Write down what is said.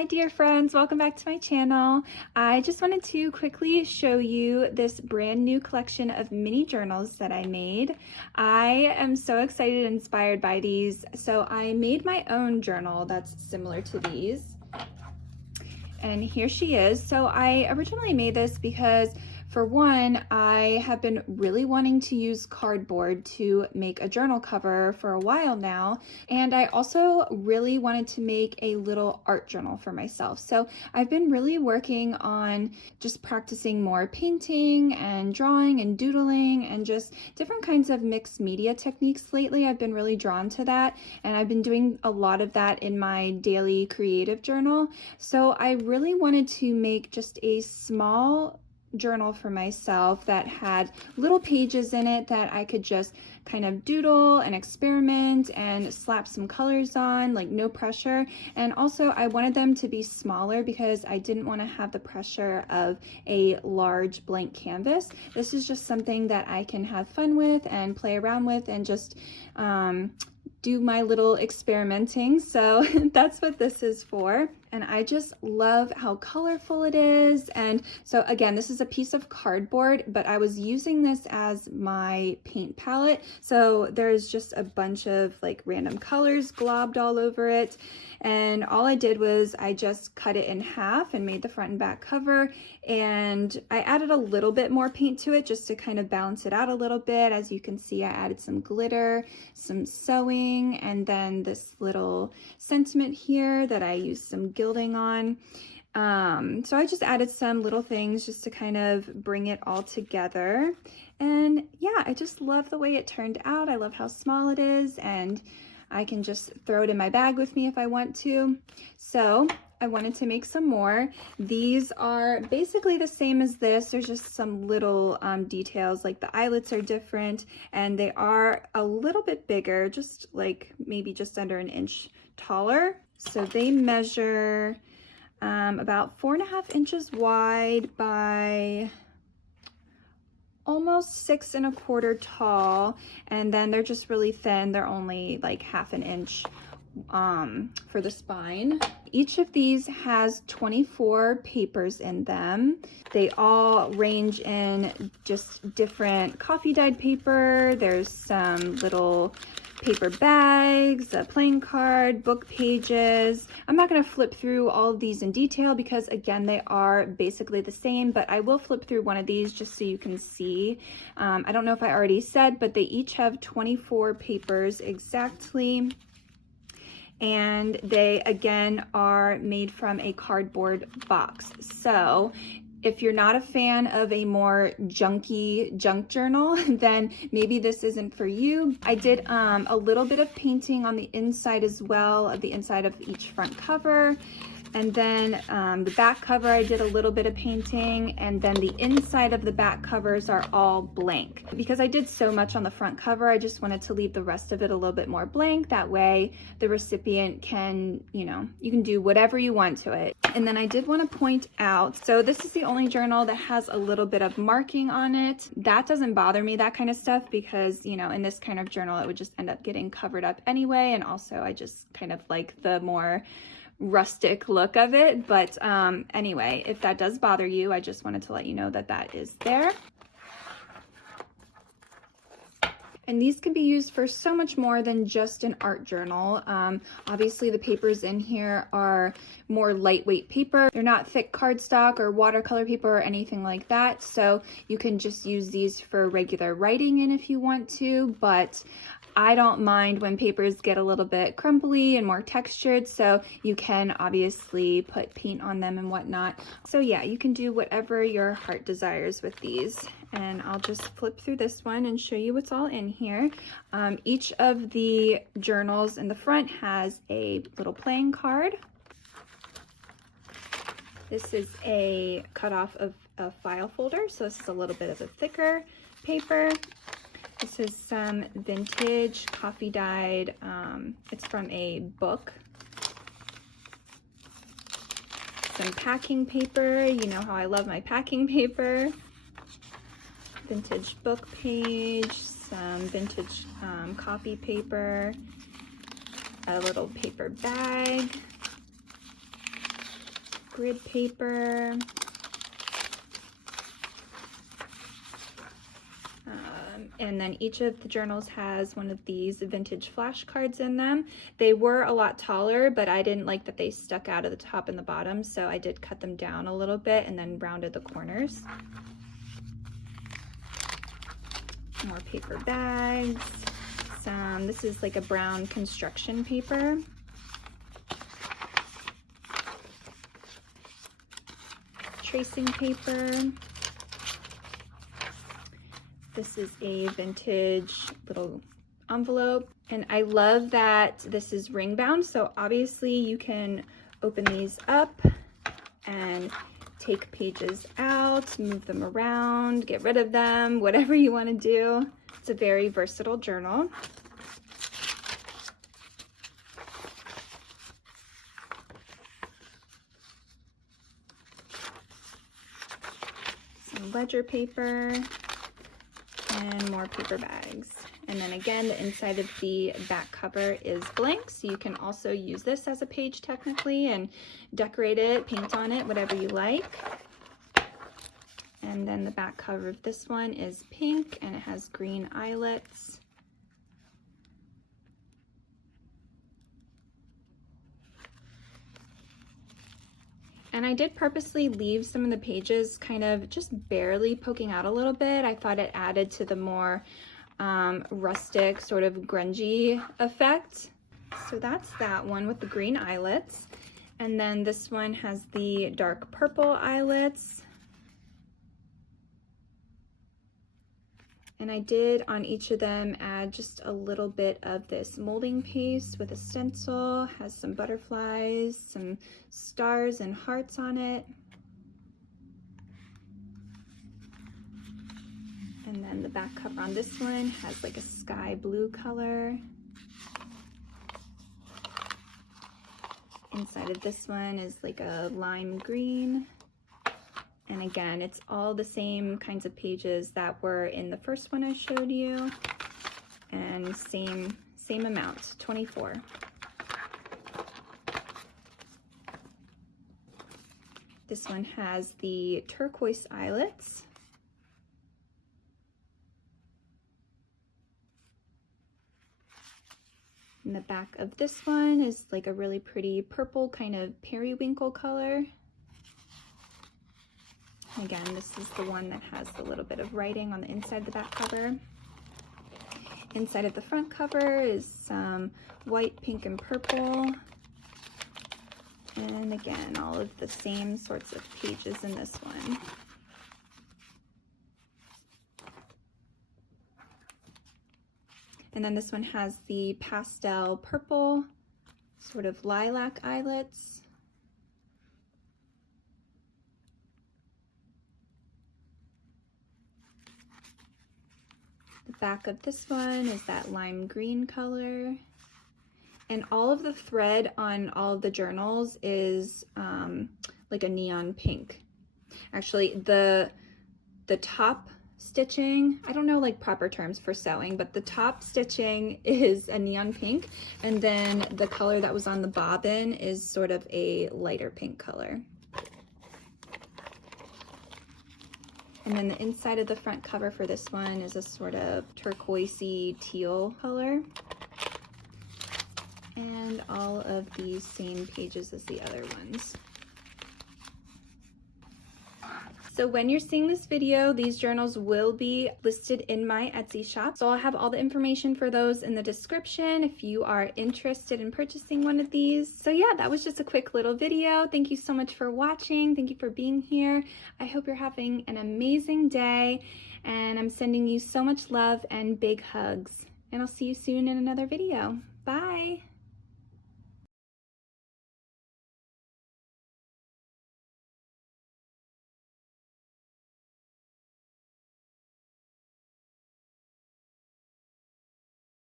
Hi dear friends, welcome back to my channel. I just wanted to quickly show you this brand new collection of mini journals that I made. I am so excited and inspired by these. So I made my own journal that's similar to these. And here she is. So I originally made this because for one, I have been really wanting to use cardboard to make a journal cover for a while now. And I also really wanted to make a little art journal for myself. So I've been really working on just practicing more painting and drawing and doodling and just different kinds of mixed media techniques lately. I've been really drawn to that. And I've been doing a lot of that in my daily creative journal. So I really wanted to make just a small journal for myself that had little pages in it that I could just kind of doodle and experiment and slap some colors on, like no pressure. And also I wanted them to be smaller because I didn't want to have the pressure of a large blank canvas. This is just something that I can have fun with and play around with and just do my little experimenting. So that's what this is for. And I just love how colorful it is. And so again, this is a piece of cardboard, but I was using this as my paint palette. So there's just a bunch of like random colors globbed all over it. And all I did was I just cut it in half and made the front and back cover. And I added a little bit more paint to it just to kind of balance it out a little bit. As you can see, I added some glitter, some sewing, and then this little sentiment here that I used some gilding on. So I just added some little things just to kind of bring it all together. And yeah, I just love the way it turned out. I love how small it is, and I can just throw it in my bag with me if I want to. So I wanted to make some more. These are basically the same as this. There's just some little details, like the eyelets are different and they are a little bit bigger, just like maybe just under an inch taller. So they measure about 4.5 inches wide by almost 6 1/4 tall, and then they're just really thin. They're only like 1/2 inch for the spine. Each of these has 24 papers in them. They all range in just different coffee dyed paper. There's some little paper bags, a playing card, book pages. I'm not going to flip through all of these in detail because again, they are basically the same, but I will flip through one of these just so you can see. I don't know if I already said, but they each have 24 papers exactly. And they again are made from a cardboard box. So if you're not a fan of a more junky junk journal, then maybe this isn't for you. I did a little bit of painting on the inside as well, of the inside of each front cover. And then the back cover, I did a little bit of painting, and then the inside of the back covers are all blank. Because I did so much on the front cover, I just wanted to leave the rest of it a little bit more blank. That way the recipient can, you can do whatever you want to it. And then I did want to point out, so this is the only journal that has a little bit of marking on it. That doesn't bother me, that kind of stuff, because, in this kind of journal, it would just end up getting covered up anyway. And also I just kind of like the more rustic look of it. But anyway, if that does bother you, I just wanted to let you know that that is there. And these can be used for so much more than just an art journal. Obviously the papers in here are more lightweight paper. They're not thick cardstock or watercolor paper or anything like that. So you can just use these for regular writing in if you want to, but I don't mind when papers get a little bit crumbly and more textured, so you can obviously put paint on them and whatnot. So yeah, you can do whatever your heart desires with these. And I'll just flip through this one and show you what's all in here. Each of the journals in the front has a little playing card. This is a cutoff of a file folder, so this is a little bit of a thicker paper. This is some vintage coffee dyed, it's from a book. Some packing paper, you know how I love my packing paper. Vintage book page, some vintage copy paper, a little paper bag, grid paper. And then each of the journals has one of these vintage flashcards in them. They were a lot taller, but I didn't like that they stuck out of the top and the bottom, so I did cut them down a little bit and then rounded the corners. More paper bags. This is like a brown construction paper. Tracing paper. This is a vintage little envelope, and I love that this is ring bound, so obviously you can open these up and take pages out, move them around, get rid of them, whatever you want to do. It's a very versatile journal. Some ledger paper. And more paper bags. And then again, the inside of the back cover is blank, so you can also use this as a page technically and decorate it, paint on it, whatever you like. And then the back cover of this one is pink and it has green eyelets. And I did purposely leave some of the pages kind of just barely poking out a little bit. I thought it added to the more rustic, sort of grungy effect. So that's that one with the green eyelets. And then this one has the dark purple eyelets. And I did on each of them add just a little bit of this molding paste with a stencil, has some butterflies, some stars and hearts on it. And then the back cover on this one has like a sky blue color. Inside of this one is like a lime green. And again, it's all the same kinds of pages that were in the first one I showed you, and same amount, 24. This one has the turquoise eyelets. And the back of this one is like a really pretty purple kind of periwinkle color. Again, this is the one that has a little bit of writing on the inside of the back cover. Inside of the front cover is some white, pink, and purple. And again, all of the same sorts of pages in this one. And then this one has the pastel purple, sort of lilac eyelets. The back of this one is that lime green color. And all of the thread on all of the journals is like a neon pink. Actually, the top stitching, I don't know like proper terms for sewing, but the top stitching is a neon pink, and then the color that was on the bobbin is sort of a lighter pink color. And then the inside of the front cover for this one is a sort of turquoisey teal color. And all of these same pages as the other ones. So when you're seeing this video, these journals will be listed in my Etsy shop. So I'll have all the information for those in the description if you are interested in purchasing one of these. So yeah, that was just a quick little video. Thank you so much for watching. Thank you for being here. I hope you're having an amazing day, and I'm sending you so much love and big hugs. And I'll see you soon in another video. Bye.